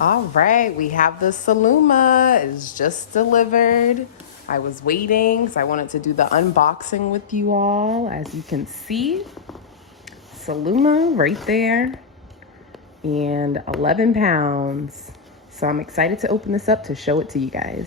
All right, we have the Celluma. It's just delivered. I was waiting because I wanted to do the unboxing with you all. As you can see, Celluma right there, and 11 pounds. So I'm excited to open this up to show it to you guys.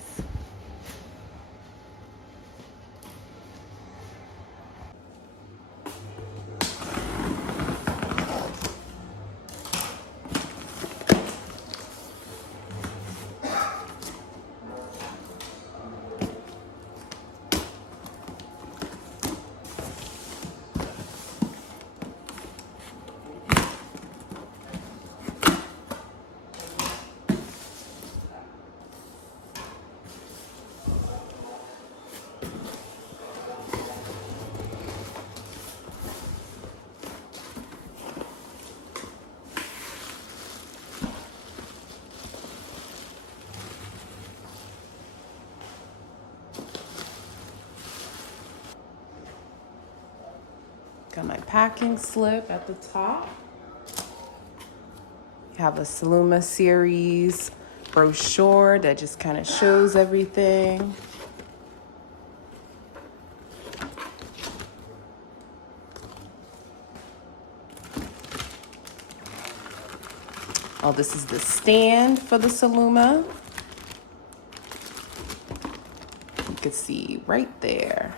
Got my packing slip at the top. Have a Celluma series brochure that just kind of shows everything. Oh, this is the stand for the Celluma. You can see right there.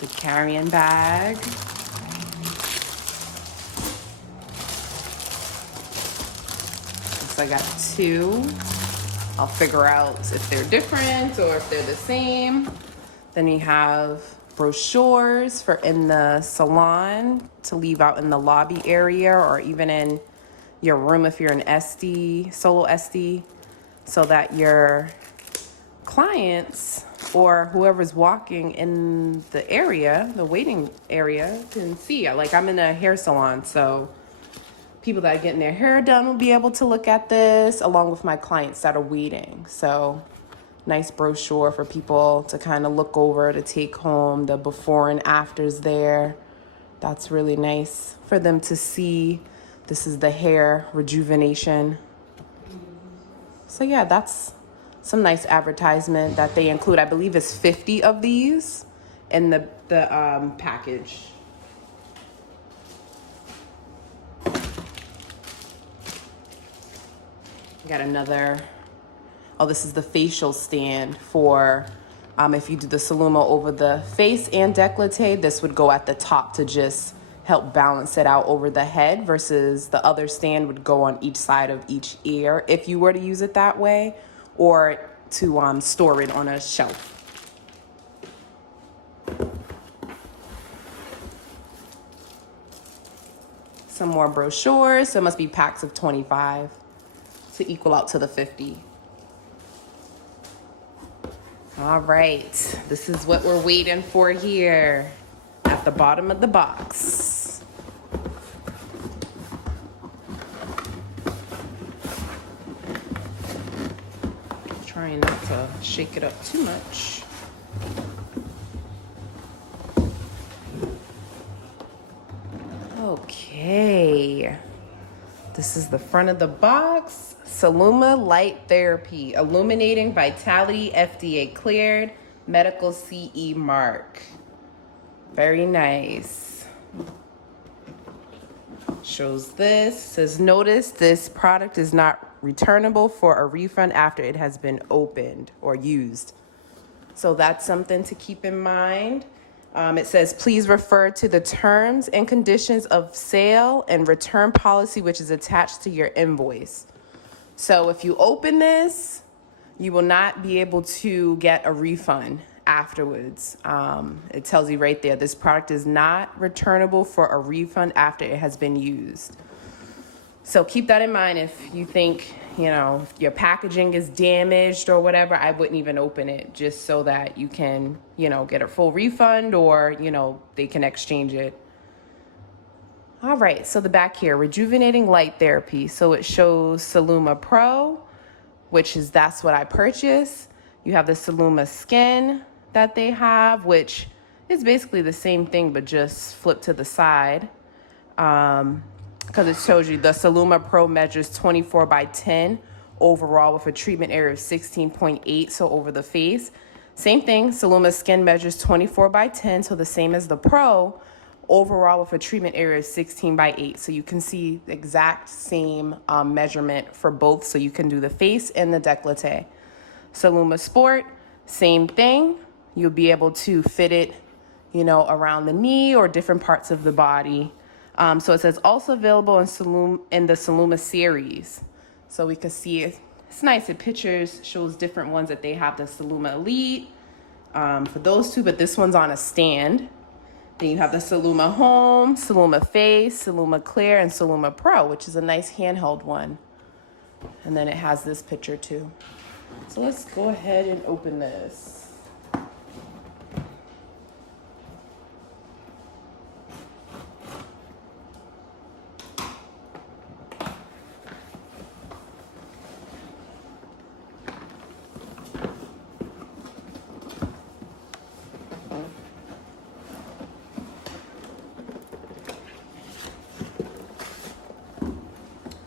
The carrying bag. So I got two. I'll figure out if they're different or if they're the same. Then you have brochures for in the salon to leave out in the lobby area or even in your room if you're an SD, solo SD, so that your clients or whoever's walking in the area, the waiting area, can see. Like, I'm in a hair salon, so people that are getting their hair done will be able to look at this along with my clients that are waiting. So nice brochure for people to kind of look over, to take home, the before and afters there. That's really nice for them to see. This is the hair rejuvenation. So yeah, that's some nice advertisement that they include. I believe it's 50 of these in the package. Got another. Oh, this is the facial stand for if you do the Celluma over the face and décolleté, this would go at the top to just help balance it out over the head, versus the other stand would go on each side of each ear if you were to use it that way, or to store it on a shelf. Some more brochures. So it must be packs of 25 to equal out to the 50. All right, this is what we're waiting for here at the bottom of the box. Trying not to shake it up too much. Okay, this is the front of the box. Celluma Light Therapy, Illuminating Vitality, FDA cleared, medical CE mark. Very nice. Shows this, says notice this product is not returnable for a refund after it has been opened or used. So that's something to keep in mind. It says, please refer to the terms and conditions of sale and return policy, which is attached to your invoice. So if you open this, you will not be able to get a refund afterwards. It tells you right there, this product is not returnable for a refund after it has been used. So keep that in mind. If you think, if your packaging is damaged or whatever, I wouldn't even open it, just so that you can, get a full refund, or, they can exchange it. All right, so the back here, rejuvenating light therapy. So it shows Celluma Pro, that's what I purchased. You have the Celluma Skin that they have, which It's basically the same thing, but just flipped to the side. Because it shows you the Celluma Pro measures 24 by 10 overall with a treatment area of 16.8, so over the face. Same thing, Celluma Skin measures 24 by 10, so the same as the Pro, overall with a treatment area of 16 by 8. So you can see the exact same measurement for both, so you can do the face and the décolleté. Celluma Sport, same thing. You'll be able to fit it, you know, around the knee or different parts of the body. So it says also available in the Celluma series. So we can see it. It's nice. It pictures, shows different ones that they have, the Celluma Elite for those two, but this one's on a stand. Then you have the Celluma Home, Celluma Face, Celluma Clear, and Celluma Pro, which is a nice handheld one. And then it has this picture too. So let's go ahead and open this.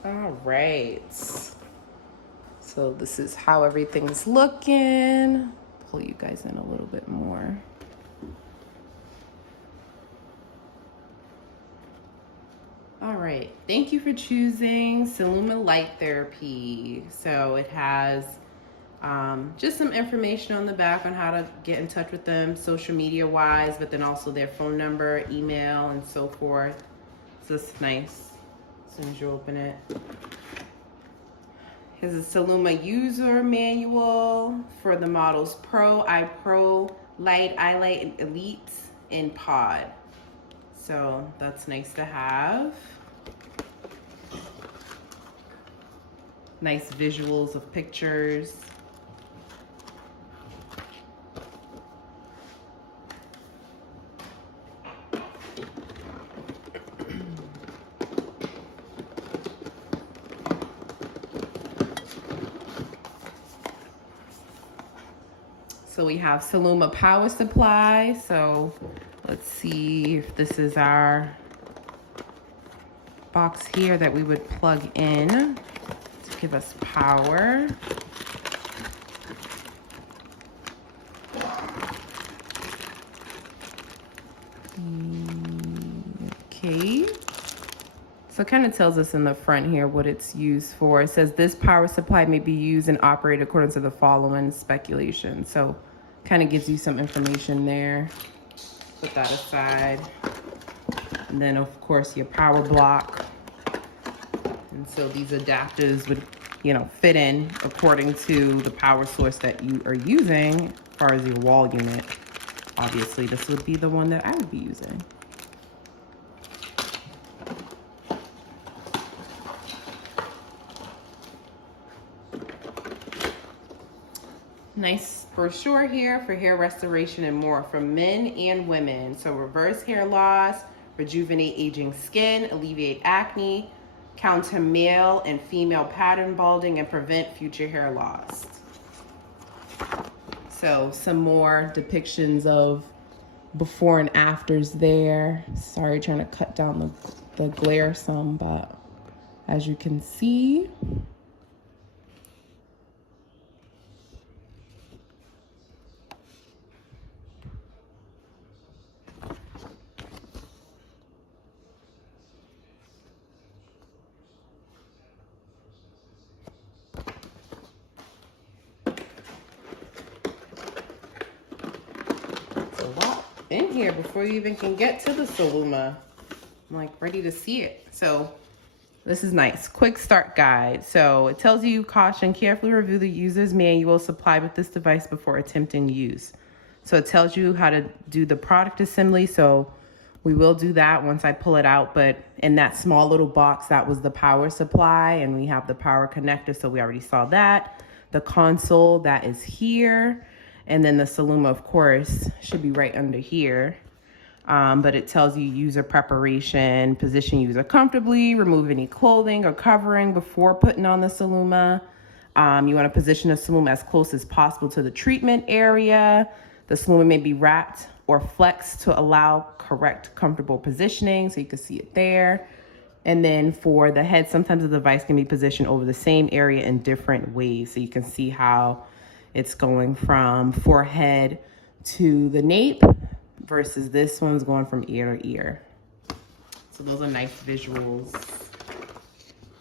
All right, so this is how everything's looking. Pull you guys in a little bit more. All right, thank you for choosing Celluma Light Therapy. So it has just some information on the back on how to get in touch with them social media wise, but then also their phone number, email, and so forth. So it's nice. As soon as you open it. Here's a Celluma user manual for the models Pro, iPro, Light, iLight, and Elite in pod. So that's nice to have. Nice visuals of pictures. So we have Celluma power supply. So let's see if this is our box here that we would plug in to give us power. Okay. So it kind of tells us in the front here what it's used for. It says this power supply may be used and operated according to the following speculation. So kind of gives you some information there. Put that aside. And then of course your power block. And so these adapters would, you know, fit in according to the power source that you are using as far as your wall unit. Obviously this would be the one that I would be using. Nice brochure here for hair restoration and more for men and women. So reverse hair loss, rejuvenate aging skin, alleviate acne, counter male and female pattern balding, and prevent future hair loss. So some more depictions of before and afters there. Sorry, trying to cut down the glare some, but as you can see, in here before you even can get to the Celluma. I'm like ready to see it. So this is nice. Quick start guide. So it tells you, caution, carefully review the user's manual supplied with this device before attempting use. So it tells you how to do the product assembly. So we will do that once I pull it out, but in that small little box, that was the power supply, and we have the power connector. So we already saw that. The console that is here. And then the Celluma, of course, should be right under here. But it tells you user preparation, position user comfortably, remove any clothing or covering before putting on the Celluma. You want to position the Celluma as close as possible to the treatment area. The Celluma may be wrapped or flex to allow correct, comfortable positioning. So you can see it there. And then for the head, sometimes the device can be positioned over the same area in different ways. So you can see how it's going from forehead to the nape versus this one's going from ear to ear. So those are nice visuals.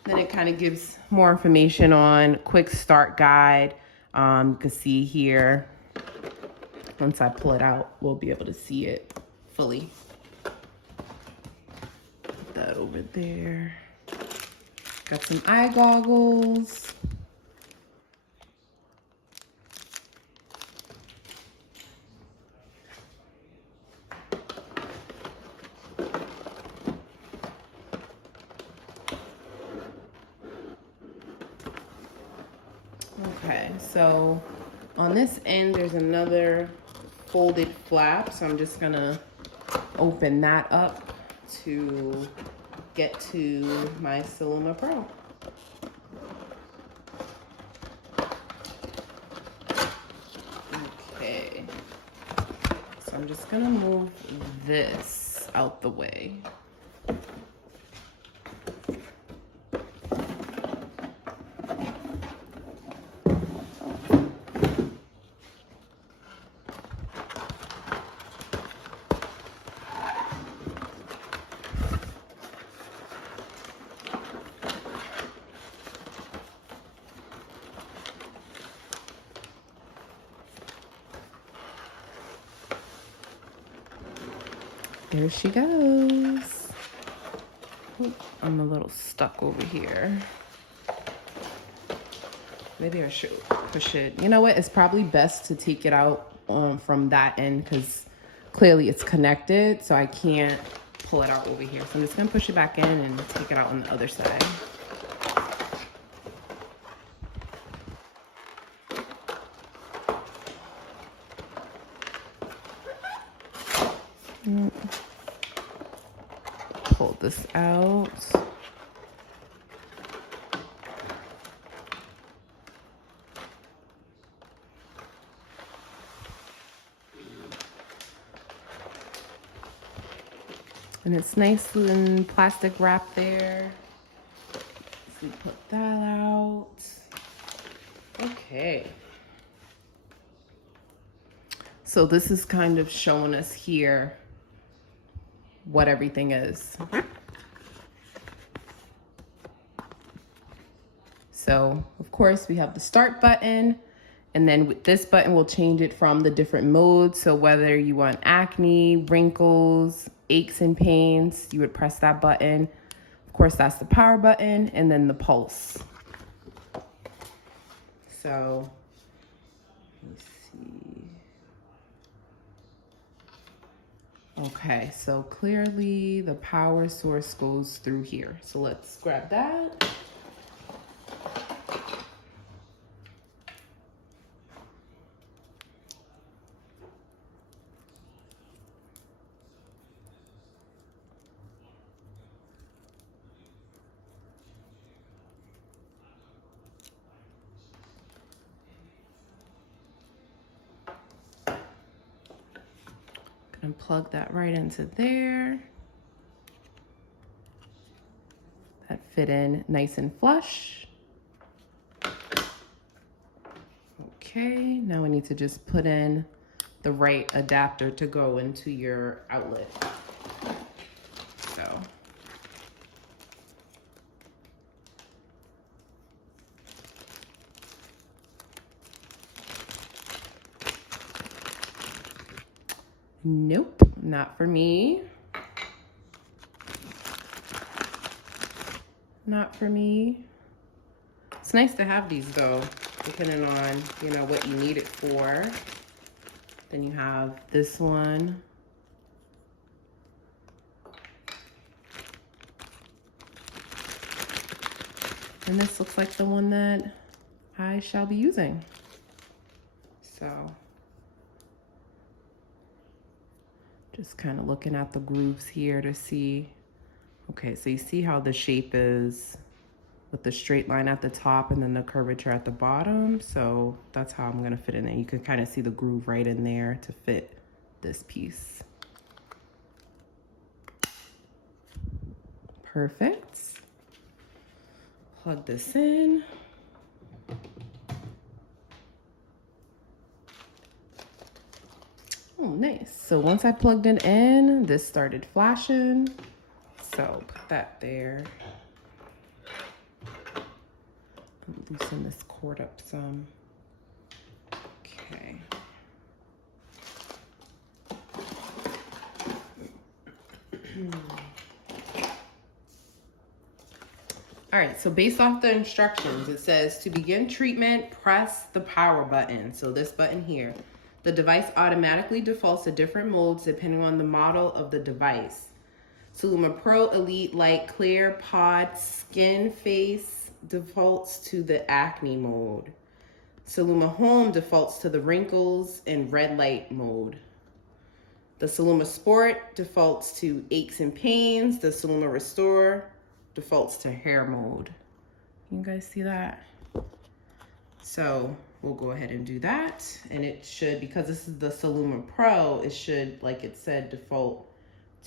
Then it kind of gives more information on quick start guide. You can see here, once I pull it out, we'll be able to see it fully. Put that over there. Got some eye goggles. Okay, so on this end, there's another folded flap. So I'm just gonna open that up to get to my Celluma Pro. Okay, so I'm just gonna move this out the way. There she goes. Oop, I'm a little stuck over here. Maybe I should push it. You know what? It's probably best to take it out from that end because clearly it's connected, so I can't pull it out over here. So I'm just gonna push it back in and take it out on the other side. Pull this out. And it's nice in plastic wrap there. So we put that out. Okay. So this is kind of showing us here what everything is. So of course we have the start button, and then with this button we'll change it from the different modes. So whether you want acne, wrinkles, aches and pains, you would press that button. Of course that's the power button, and then the pulse. So let's see. Okay, so clearly the power source goes through here. So let's grab that. And plug that right into there. That fit in nice and flush. Okay, now we need to just put in the right adapter to go into your outlet. So. Nope, not for me. Not for me. It's nice to have these though, depending on, you know, what you need it for. Then you have this one. And this looks like the one that I shall be using. So. Just kind of looking at the grooves here to see. Okay, so you see how the shape is with the straight line at the top and then the curvature at the bottom. So that's how I'm gonna fit in there. You can kind of see the groove right in there to fit this piece. Perfect. Plug this in. Oh, nice. So once I plugged it in, this started flashing. So put that there. Loosen this cord up some. Okay. All right, so based off the instructions, it says to begin treatment, press the power button. So this button here. The device automatically defaults to different modes depending on the model of the device. Celluma Pro Elite Light Clear Pod Skin Face defaults to the acne mode. Celluma Home defaults to the wrinkles and red light mode. The Celluma Sport defaults to aches and pains. The Celluma Restore defaults to hair mode. You guys see that? So we'll go ahead and do that. And it should, because this is the Celluma Pro, it should, like it said, default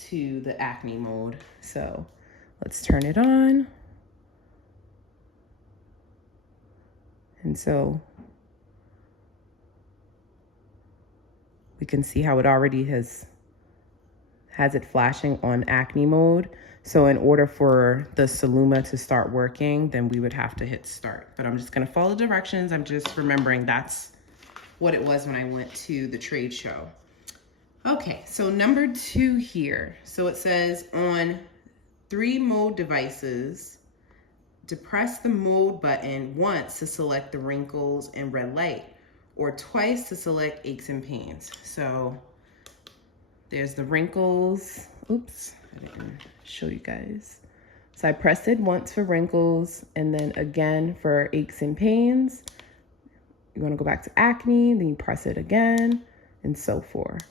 to the acne mode. So let's turn it on. And so we can see how it already has it flashing on acne mode. So in order for the Celluma to start working, then we would have to hit start. But I'm just gonna follow directions. I'm just remembering that's what it was when I went to the trade show. Okay, so number 2 here. So it says on 3 mode devices, depress the mode button once to select the wrinkles and red light, or twice to select aches and pains. So there's the wrinkles. Oops, I didn't show you guys. So I pressed it once for wrinkles and then again for aches and pains. You want to go back to acne, then you press it again, and so forth.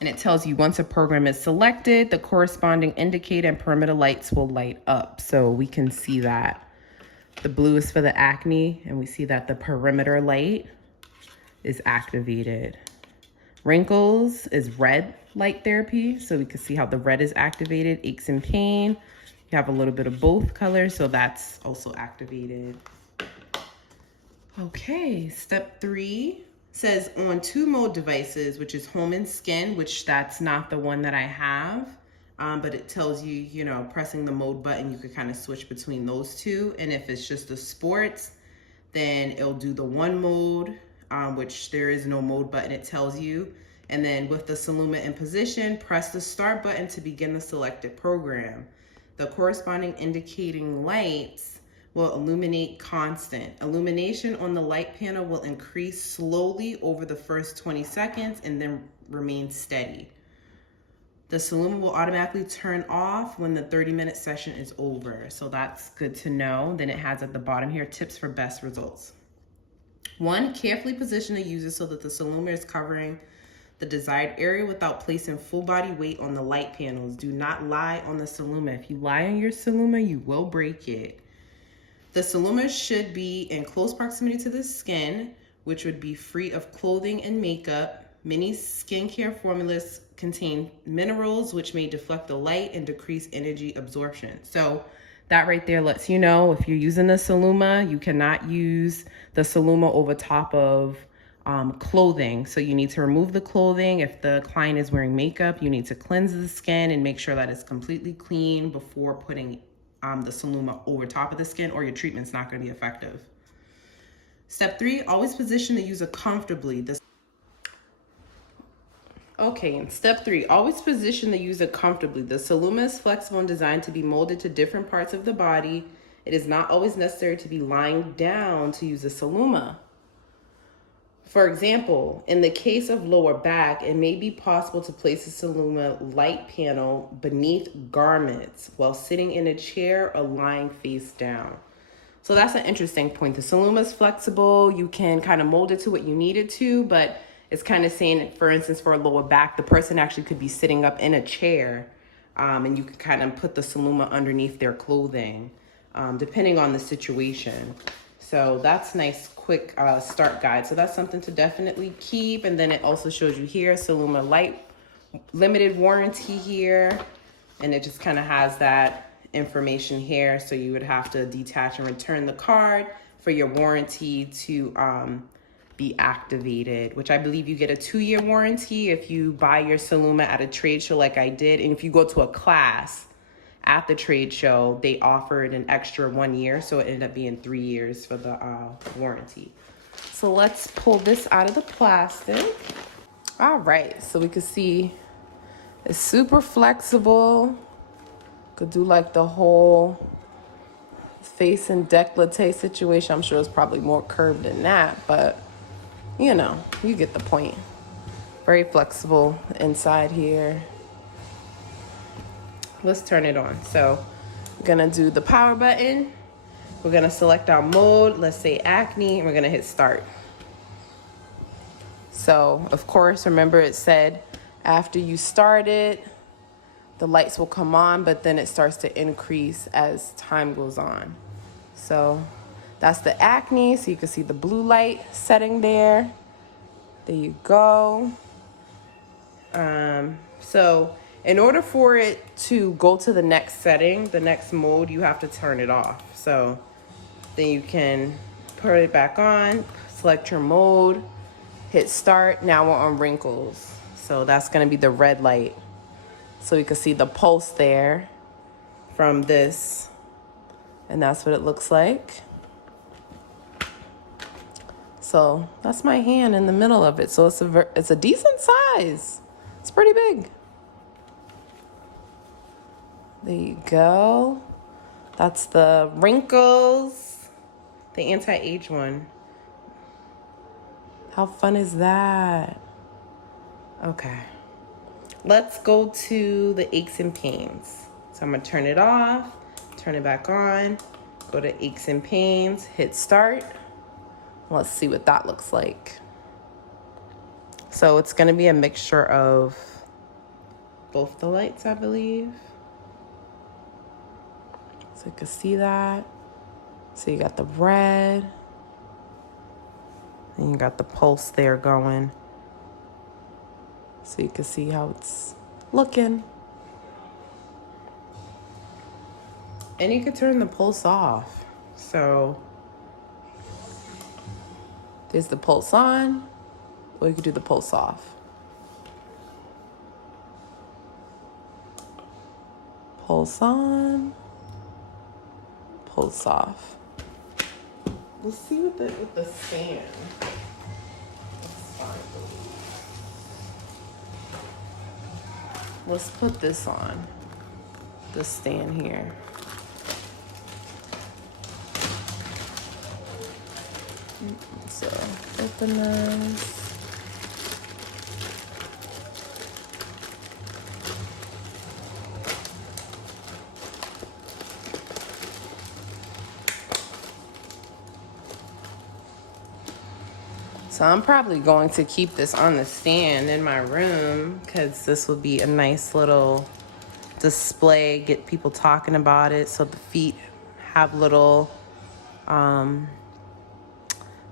And it tells you once a program is selected, the corresponding indicator and perimeter lights will light up. So we can see that the blue is for the acne, and we see that the perimeter light is activated. Wrinkles is red light therapy, so we can see how the red is activated. Aches and pain, you have a little bit of both colors, so that's also activated. Okay, step 3 says on 2 mode devices, which is home and skin, which that's not the one that I have, but it tells you, you know, pressing the mode button, you could kind of switch between those 2. And if it's just the sports, then it'll do the 1 mode, which there is no mode button, it tells you. And then with the Celluma in position, press the start button to begin the selected program. The corresponding indicating lights will illuminate constant. Illumination on the light panel will increase slowly over the first 20 seconds and then remain steady. The Celluma will automatically turn off when the 30-minute session is over. So that's good to know. Then it has at the bottom here, tips for best results. 1, carefully position the user so that the Celluma is covering the desired area without placing full body weight on the light panels. Do not lie on the Celluma. If you lie on your Celluma, you will break it. The Celluma should be in close proximity to the skin, which would be free of clothing and makeup. Many skincare formulas contain minerals which may deflect the light and decrease energy absorption. So that right there lets you know if you're using the Celluma, you cannot use the Celluma over top of clothing. So you need to remove the clothing. If the client is wearing makeup, you need to cleanse the skin and make sure that it's completely clean before putting the Celluma over top of the skin, or your treatment's not going to be effective. Step 3, always position the user comfortably. Okay, in step 3, always position the user comfortably. The Celluma is flexible and designed to be molded to different parts of the body. It is not always necessary to be lying down to use a Celluma. For example, in the case of lower back, it may be possible to place a Celluma light panel beneath garments while sitting in a chair or lying face down. So that's an interesting point. The Celluma is flexible. You can kind of mold it to what you need it to, but it's kind of saying, for instance, for a lower back, the person actually could be sitting up in a chair, and you can kind of put the Celluma underneath their clothing, depending on the situation. So that's nice, quick start guide. So that's something to definitely keep. And then it also shows you here, Celluma Light limited warranty here. And it just kind of has that information here. So you would have to detach and return the card for your warranty to be activated, which I believe you get a 2-year warranty if you buy your Celluma at a trade show like I did. And if you go to a class at the trade show, they offered an extra 1 year. So it ended up being 3 years for the warranty. So let's pull this out of the plastic. All right, so we can see it's super flexible. Could do like the whole face and décolleté situation. I'm sure it's probably more curved than that, but you know, you get the point. Very flexible inside here. Let's turn it on. So we're gonna do the power button. We're gonna select our mode, let's say acne, and we're gonna hit start. So of course, remember it said after you start it, the lights will come on, but then it starts to increase as time goes on. So that's the acne. So you can see the blue light setting there. There you go. So in order for it to go to the next setting, the next mode, you have to turn it off. So then you can put it back on, select your mode, hit start. Now we're on wrinkles. So that's gonna be the red light. So you can see the pulse there from this, and that's what it looks like. So that's my hand in the middle of it. So it's a decent size. It's pretty big. There you go. That's the wrinkles, the anti-age one. How fun is that? Okay. Let's go to the aches and pains. So I'm gonna turn it off, turn it back on, go to aches and pains, hit start. Let's see what that looks like. So it's gonna be a mixture of both the lights, I believe. So you can see that. So you got the red, and you got the pulse there going. So you can see how it's looking. And you could turn the pulse off. So there's the pulse on, or you could do the pulse off. Pulse on, pulse off. Let's see with the stand. Let's find the Let's put this on, the stand here. So open this. So I'm probably going to keep this on the stand in my room because this will be a nice little display, get people talking about it. So the feet have little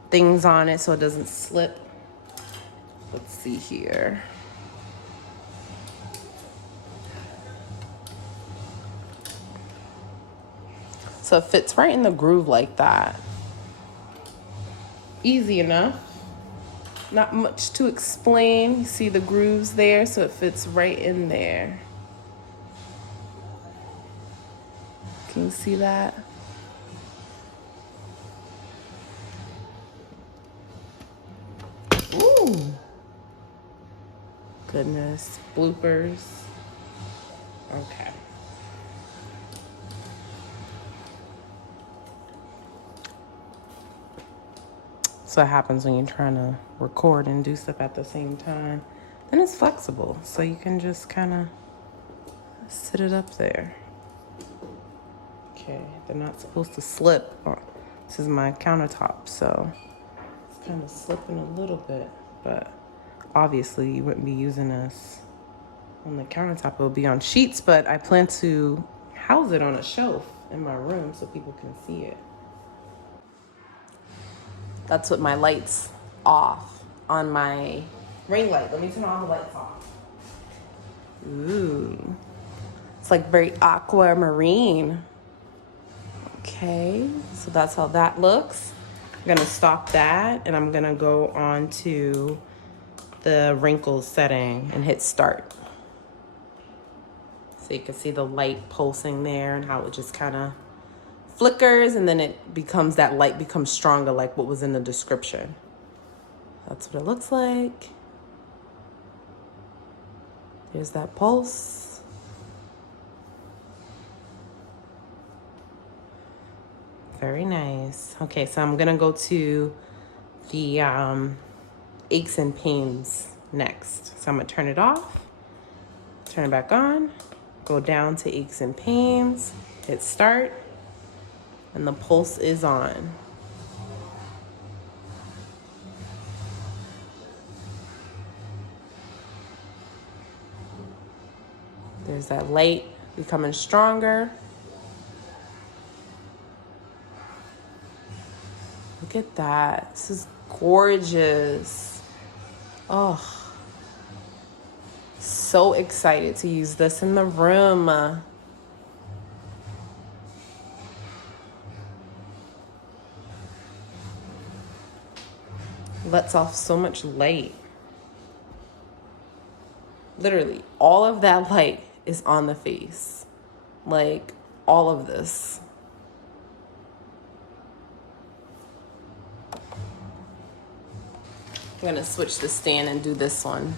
things on it so it doesn't slip. Let's see here. So it fits right in the groove like that. Easy enough. Not much to explain. You see the grooves there, so it fits right in there. Can you see that? Ooh. Goodness. Bloopers. Okay. So it happens when you're trying to record and do stuff at the same time. And it's flexible, so you can just kind of sit it up there. Okay, they're not supposed to slip. This is my countertop, so it's kind of slipping a little bit, but obviously you wouldn't be using this on the countertop. It will be on sheets, but I plan to house it on a shelf in my room so people can see it. That's what my light's off on my ring light. Let me turn all the lights off. Ooh. It's like very aquamarine. Okay, so that's how that looks. I'm gonna stop that and I'm gonna go on to the wrinkles setting and hit start. So you can see the light pulsing there and how it just kind of flickers and then it becomes, that light becomes stronger like what was in the description. That's what it looks like. There's that pulse. Very nice. Okay, so I'm gonna go to the aches and pains next. So I'm gonna turn it off, turn it back on, go down to aches and pains, hit start, and the pulse is on. There's that light becoming stronger. Look at that. This is gorgeous. Oh, so excited to use this in the room. Lets off so much light. Literally, all of that light is on the face. Like, all of this. I'm gonna switch the stand and do this one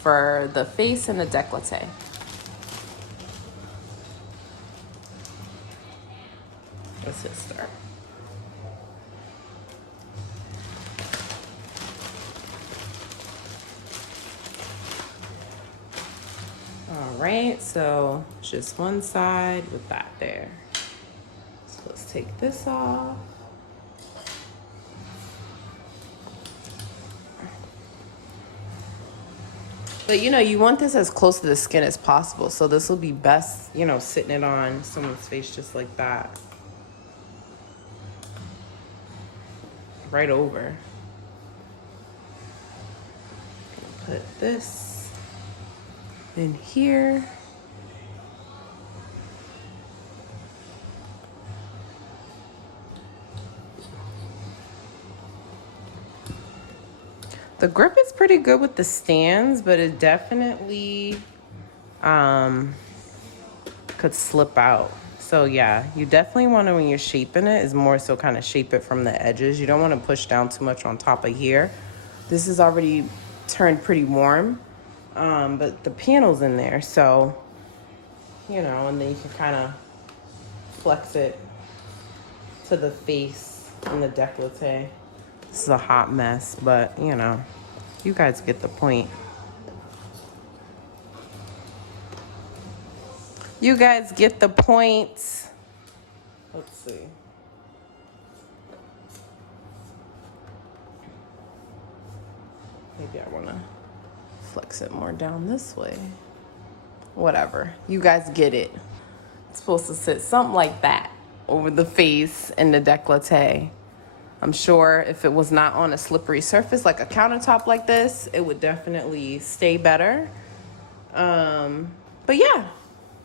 for the face and the décolleté. Let's hit start. All right, so just one side with that there. So let's take this off. But you know, you want this as close to the skin as possible. So this will be best, you know, sitting it on someone's face just like that. Right over. Put this in here. The grip is pretty good with the stands, but it definitely could slip out. So yeah, you definitely want to, when you're shaping it, is more so kind of shape it from the edges. You don't want to push down too much on top of here. This is already turned pretty warm, but the panel's in there, so, you know, and then you can kind of flex it to the face and the décolleté. This is a hot mess, but, you know, you guys get the point. You guys get the point. Let's see. Maybe I want to flex it more down this way. Whatever. You guys get it. It's supposed to sit something like that over the face and the décolleté. I'm sure if it was not on a slippery surface like a countertop like this, it would definitely stay better. But yeah,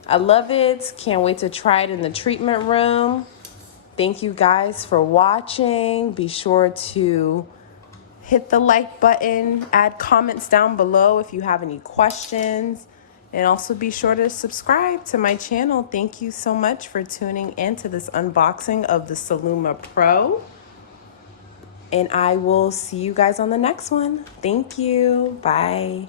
I love it. Can't wait to try it in the treatment room. Thank you guys for watching. Be sure to hit the like button, add comments down below if you have any questions, and also be sure to subscribe to my channel. Thank you so much for tuning in to this unboxing of the Celluma Pro. And I will see you guys on the next one. Thank you. Bye.